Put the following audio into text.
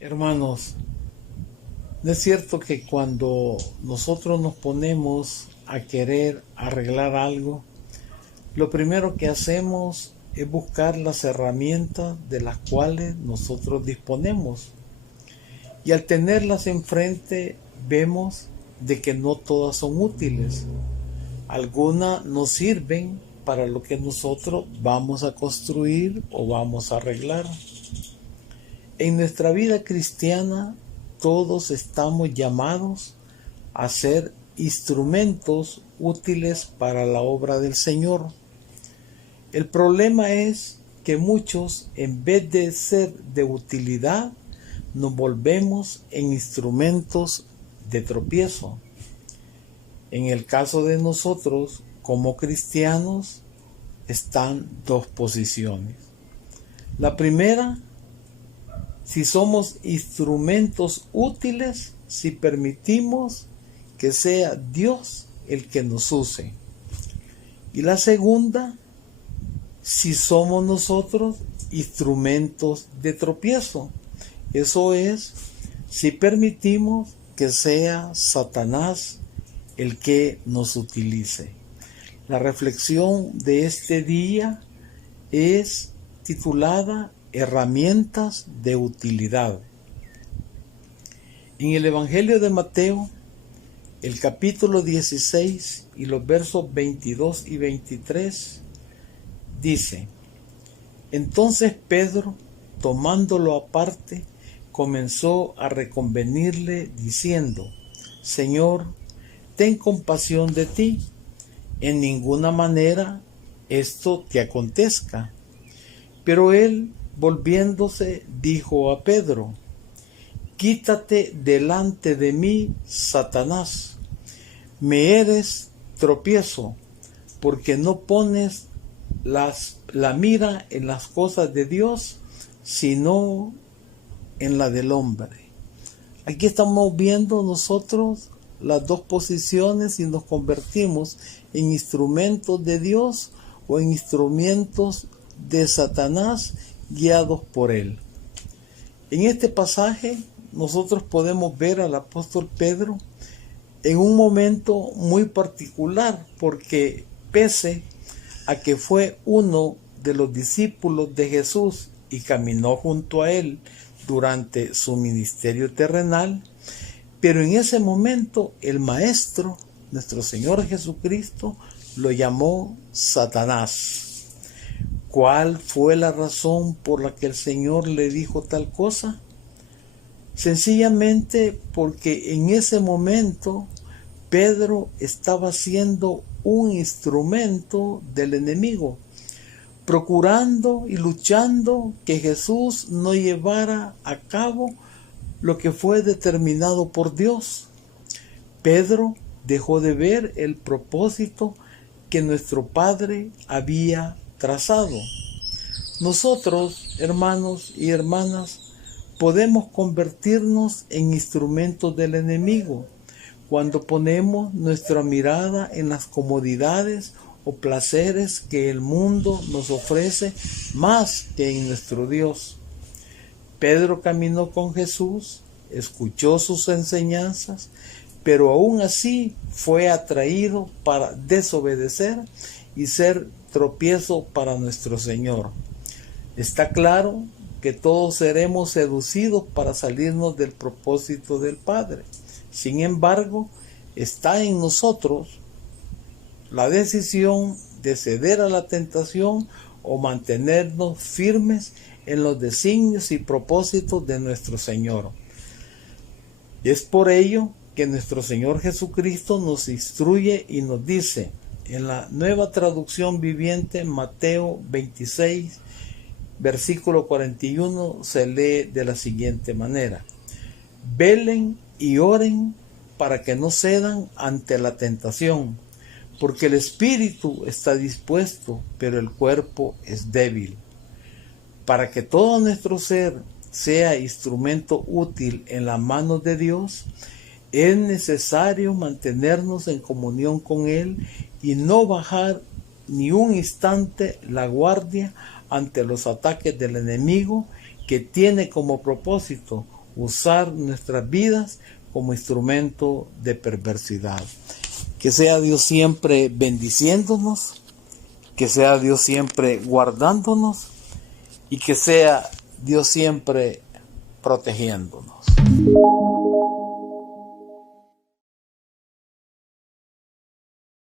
Hermanos, ¿no es cierto que cuando nosotros nos ponemos a querer arreglar algo, lo primero que hacemos es buscar las herramientas de las cuales nosotros disponemos? Y al tenerlas enfrente vemos de que no todas son útiles. Algunas nos sirven para lo que nosotros vamos a construir o vamos a arreglar. En nuestra vida cristiana todos estamos llamados a ser instrumentos útiles para la obra del Señor. El problema es que muchos, en vez de ser de utilidad, nos volvemos en instrumentos de tropiezo. En el caso de nosotros, como cristianos, están dos posiciones. La primera, si somos instrumentos útiles, si permitimos que sea Dios el que nos use. Y la segunda, si somos nosotros instrumentos de tropiezo. Eso es, si permitimos que sea Satanás el que nos utilice. La reflexión de este día es titulada Herramientas de utilidad. En el Evangelio de Mateo, el capítulo 16 y los versos 22 y 23, dice: Entonces Pedro, tomándolo aparte, comenzó a reconvenirle diciendo: Señor, ten compasión de ti, en ninguna manera esto te acontezca. Pero él, volviéndose, dijo a Pedro: Quítate delante de mí, Satanás, me eres tropiezo, porque no pones la mira en las cosas de Dios, sino en la del hombre. Aquí estamos viendo nosotros las dos posiciones y nos convertimos en instrumentos de Dios o en instrumentos de Satanás guiados por él. En este pasaje nosotros podemos ver al apóstol Pedro en un momento muy particular, porque pese a que fue uno de los discípulos de Jesús y caminó junto a él durante su ministerio terrenal, pero en ese momento el Maestro, nuestro Señor Jesucristo, lo llamó Satanás. ¿Cuál fue la razón por la que el Señor le dijo tal cosa? Sencillamente porque en ese momento Pedro estaba siendo un instrumento del enemigo, procurando y luchando que Jesús no llevara a cabo lo que fue determinado por Dios. Pedro dejó de ver el propósito que nuestro Padre había trazado. Nosotros, hermanos y hermanas, podemos convertirnos en instrumentos del enemigo cuando ponemos nuestra mirada en las comodidades o placeres que el mundo nos ofrece más que en nuestro Dios. Pedro caminó con Jesús, escuchó sus enseñanzas, pero aún así fue atraído para desobedecer y ser tropiezo para nuestro Señor. Está claro que todos seremos seducidos para salirnos del propósito del Padre. Sin embargo, está en nosotros la decisión de ceder a la tentación o mantenernos firmes en los designios y propósitos de nuestro Señor. Es por ello que nuestro Señor Jesucristo nos instruye y nos dice, en la Nueva Traducción Viviente, Mateo 26, versículo 41, se lee de la siguiente manera: Velen y oren para que no cedan ante la tentación, porque el espíritu está dispuesto, pero el cuerpo es débil. Para que todo nuestro ser sea instrumento útil en las manos de Dios, es necesario mantenernos en comunión con Él y no bajar ni un instante la guardia ante los ataques del enemigo, que tiene como propósito usar nuestras vidas como instrumento de perversidad. Que sea Dios siempre bendiciéndonos, que sea Dios siempre guardándonos y que sea Dios siempre protegiéndonos.